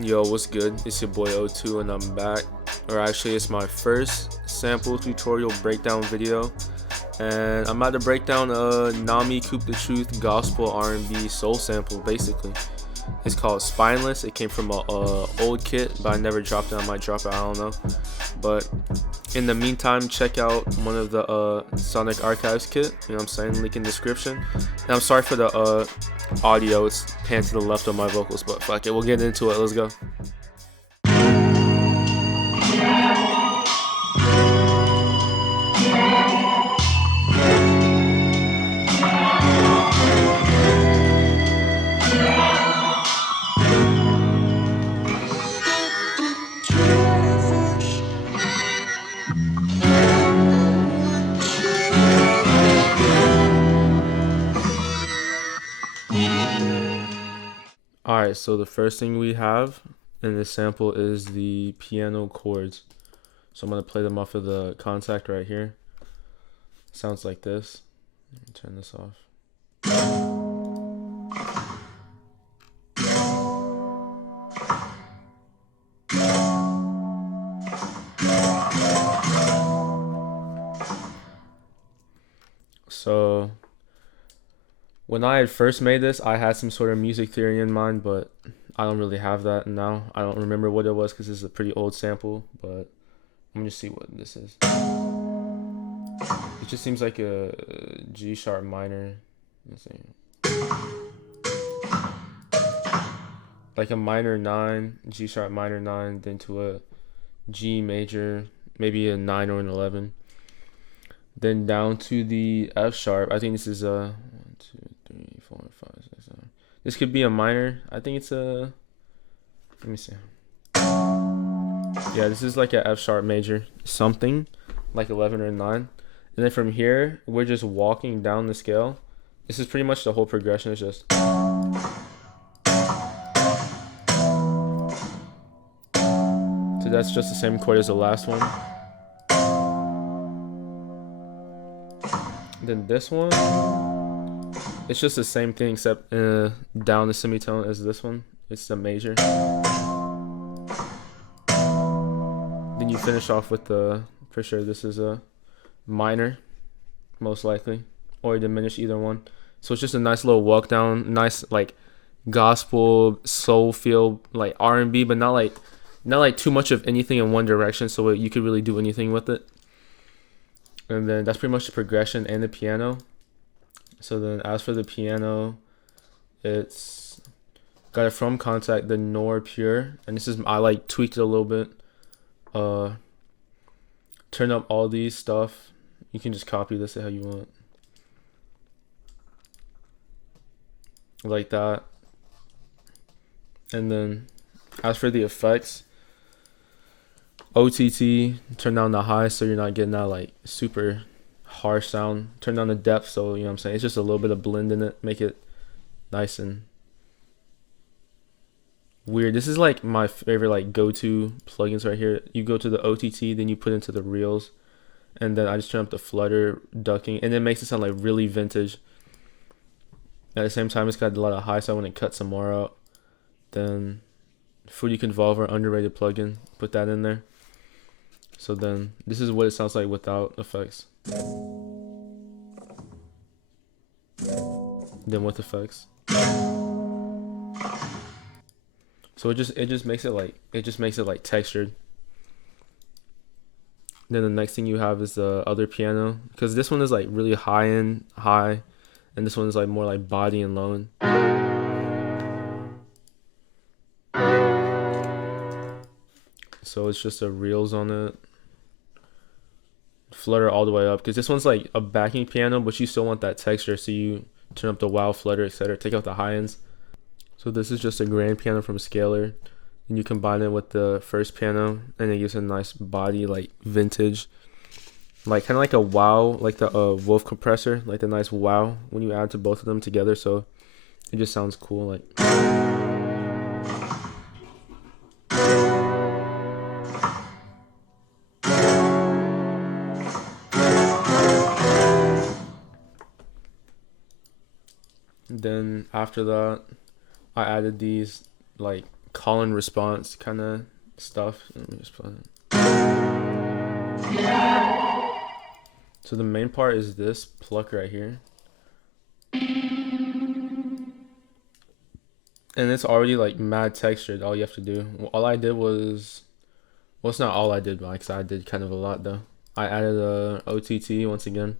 Yo, what's good? It's your boy O2 and I'm back. Or actually, it's my first sample tutorial breakdown video. And I'm about to break down a Nami Coop The Truth gospel R&B soul sample, basically. It's called Spineless. It came from a old kit, but I never dropped it. I might drop it, I don't know. But in the meantime, check out one of the Sonic Archives kit. You know what I'm saying? Link in description. And I'm sorry for the audio. It's panned to the left of my vocals, but fuck it. We'll get into it. Let's go. Alright, so the first thing we have in this sample is the piano chords. So I'm going to play them off of the contact right here. Sounds like this. Let me turn this off. So when I had first made this, I had some sort of music theory in mind, but I don't really have that now. I don't remember what it was because this is a pretty old sample, but let me just see what this is. It just seems like a G sharp minor. Let's see. Like a minor 9, G sharp minor 9, then to a G major, maybe a 9 or an 11. Then down to the F sharp. I think this is a 1, 2, 3, 4, 5, 6, 7. This could be a minor. I think it's a. Let me see. Yeah, this is like a F sharp major something, like 11 or 9. And then from here, we're just walking down the scale. This is pretty much the whole progression. It's just. So that's just the same chord as the last one. Then this one, it's just the same thing except down the semitone as this one. It's the major. Then you finish off with the, for sure this is a minor, most likely, or diminished, either one. So it's just a nice little walk down, nice like gospel soul feel, like R&B, but not like too much of anything in one direction, so you could really do anything with it. And then that's pretty much the progression and the piano. So then as for the piano, it's got it from contact, the Nor pure. And this is, I like tweaked it a little bit. Turn up all these stuff. You can just copy this how you want. Like that. And then as for the effects, OTT, turn down the high so you're not getting that like super harsh sound. Turn down the depth so, you know what I'm saying, it's just a little bit of blend in it. Make it nice and weird. This is like my favorite like go-to plugins right here. You go to the OTT, then you put into the reels, and then I just turn up the flutter, ducking, and it makes it sound like really vintage. At the same time, it's got a lot of high, so I want to cut some more out. Then Fruity Convolver, underrated plugin, put that in there. So then this is what it sounds like without effects. Then with effects. So it just makes it like textured. Then the next thing you have is the other piano, because this one is like really high, and this one is like more like body and low end. So it's just a reels on it. Flutter all the way up, because this one's like a backing piano, but you still want that texture, so you turn up the wow, flutter, etc. Take out the high ends. So this is just a grand piano from Scalar, and you combine it with the first piano, and it gives a nice body, like vintage, like kind of like a wow, like the Wolf compressor, like the nice wow when you add to both of them together. So it just sounds cool, like. Then after that, I added these like call and response kind of stuff. Let me just play it. So the main part is this pluck right here. And it's already like mad textured. All you have to do. All I did was, well, it's not all I did, because I did kind of a lot though. I added a OTT once again,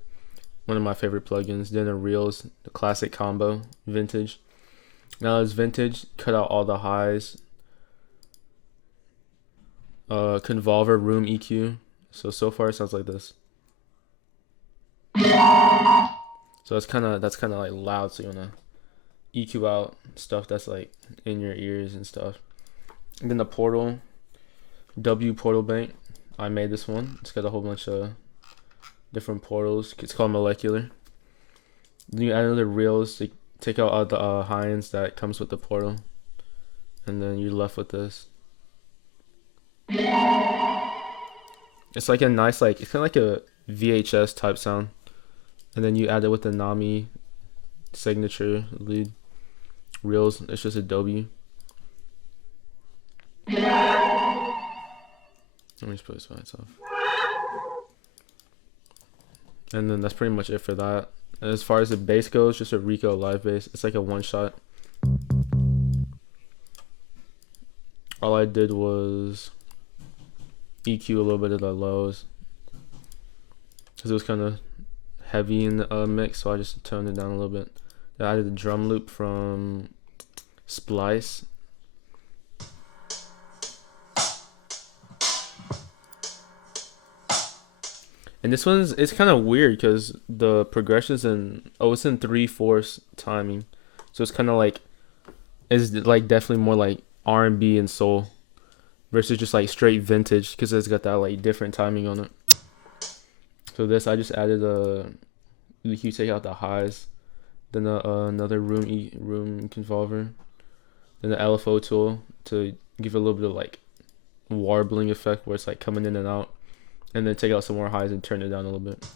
one of my favorite plugins. Then a reels, the classic combo, vintage. Now it's vintage. Cut out all the highs. Convolver room EQ. So far it sounds like this. So that's kind of like loud. So you wanna EQ out stuff that's like in your ears and stuff. And then the portal, W portal bank. I made this one. It's got a whole bunch of different portals. It's called molecular. Then you add another reels to take out all the high ends that comes with the portal, and then you're left with this. It's like a nice, like, it's kind of like a VHS type sound, and then you add it with the Nami signature lead reels. It's just a W. Let me just put this by itself. And then that's pretty much it for that. And as far as the bass goes, just a Rico live bass. It's like a one shot. All I did was EQ a little bit of the lows, because it was kind of heavy in the mix, so I just toned it down a little bit. Then I added the drum loop from Splice. And this one's, it's kind of weird because the progressions it's in 3/4 timing, so it's kind of like, it's like definitely more like R&B and soul versus just like straight vintage, because it's got that like different timing on it. So this, I just added a EQ, take out the highs, then another room convolver, then the LFO tool to give it a little bit of like warbling effect where it's like coming in and out. And then take out some more highs and turn it down a little bit.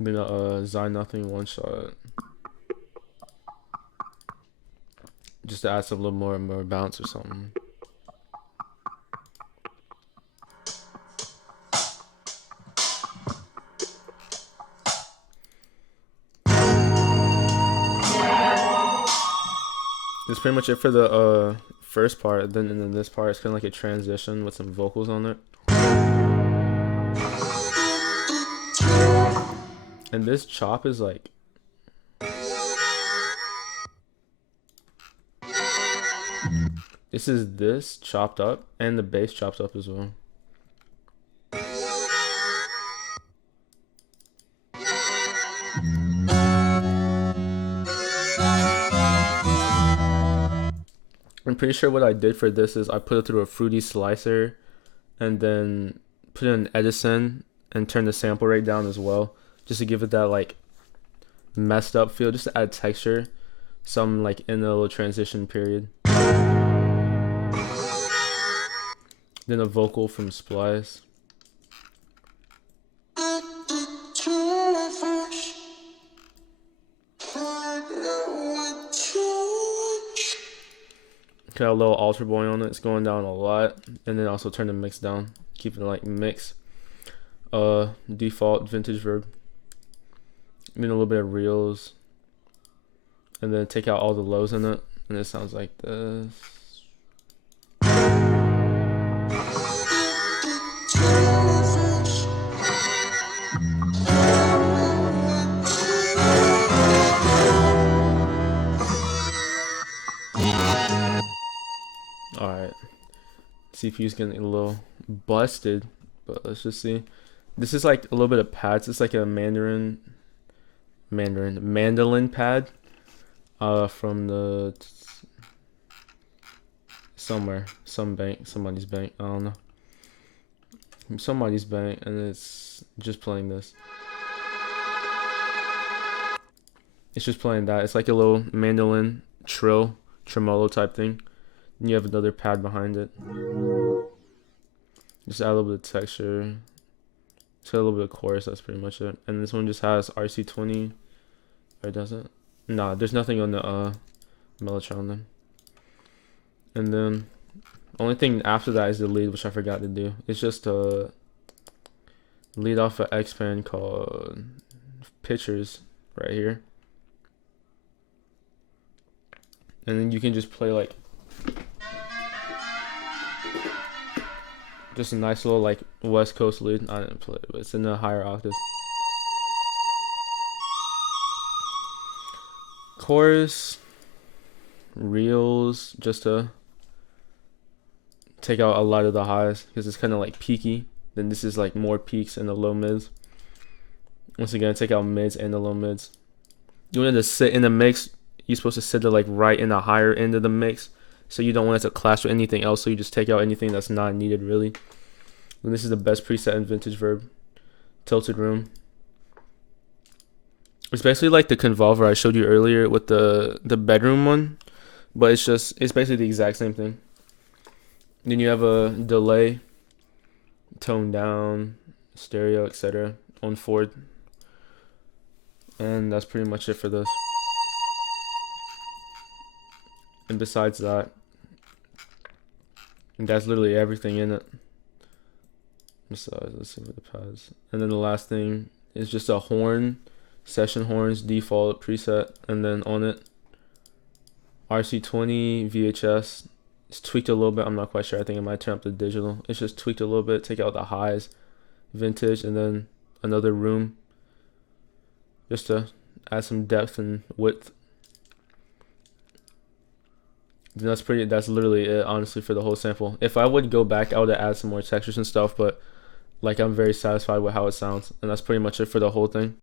Then Xynothing one shot, just to add some little more bounce or something. That's pretty much it for the first part. Then and then this part is kind of like a transition with some vocals on it. And this chop is like, this chopped up, and the bass chopped up as well. I'm pretty sure what I did for this is I put it through a fruity slicer, and then put in an Edison and turn the sample rate down as well, just to give it that like messed up feel, just to add texture, some like in a little transition period. Then a vocal from Splice. Got a little altar boy on it. It's going down a lot, and then also turn the mix down, keep it like mix. Default vintage verb. Then a little bit of reels, and then take out all the lows in it, and it sounds like this. Alright, CPU's getting a little busted, but let's just see. This is like a little bit of pads. It's like a mandolin pad from the somebody's bank, I don't know, somebody's bank, and it's just playing this. It's just playing that. It's like a little mandolin tremolo type thing. And you have another pad behind it. Just add a little bit of texture. It's got a little bit of chorus. That's pretty much it. And this one just has RC20. Or does it? Nah, there's nothing on the Mellotron then. And then only thing after that is the lead, which I forgot to do. It's just a lead off an X-Band called Pictures right here. And then you can just play like just a nice little like West Coast lead. I didn't play it, but it's in a higher octave. Chorus, reels, just to take out a lot of the highs because it's kind of like peaky. Then this is like more peaks and the low mids. Once again, take out mids and the low mids. You want it to sit in the mix. You're supposed to sit it like right in the higher end of the mix, so you don't want it to clash with anything else. So you just take out anything that's not needed really. And this is the best preset in Vintage Verb, Tilted Room. It's basically like the Convolver I showed you earlier with the bedroom one, but it's basically the exact same thing. Then you have a delay, tone down, stereo, etc. on Ford, and that's pretty much it for this. And besides that, that's literally everything in it. Besides, let's see what the pads. And then the last thing is just a horn, session horns default preset, and then on it, RC20 VHS. It's tweaked a little bit. I'm not quite sure. I think I might turn up the digital. It's just tweaked a little bit. Take out the highs, vintage, and then another room, just to add some depth and width. And that's literally it, honestly, for the whole sample. If I would go back, I would add some more textures and stuff, but like I'm very satisfied with how it sounds, and that's pretty much it for the whole thing.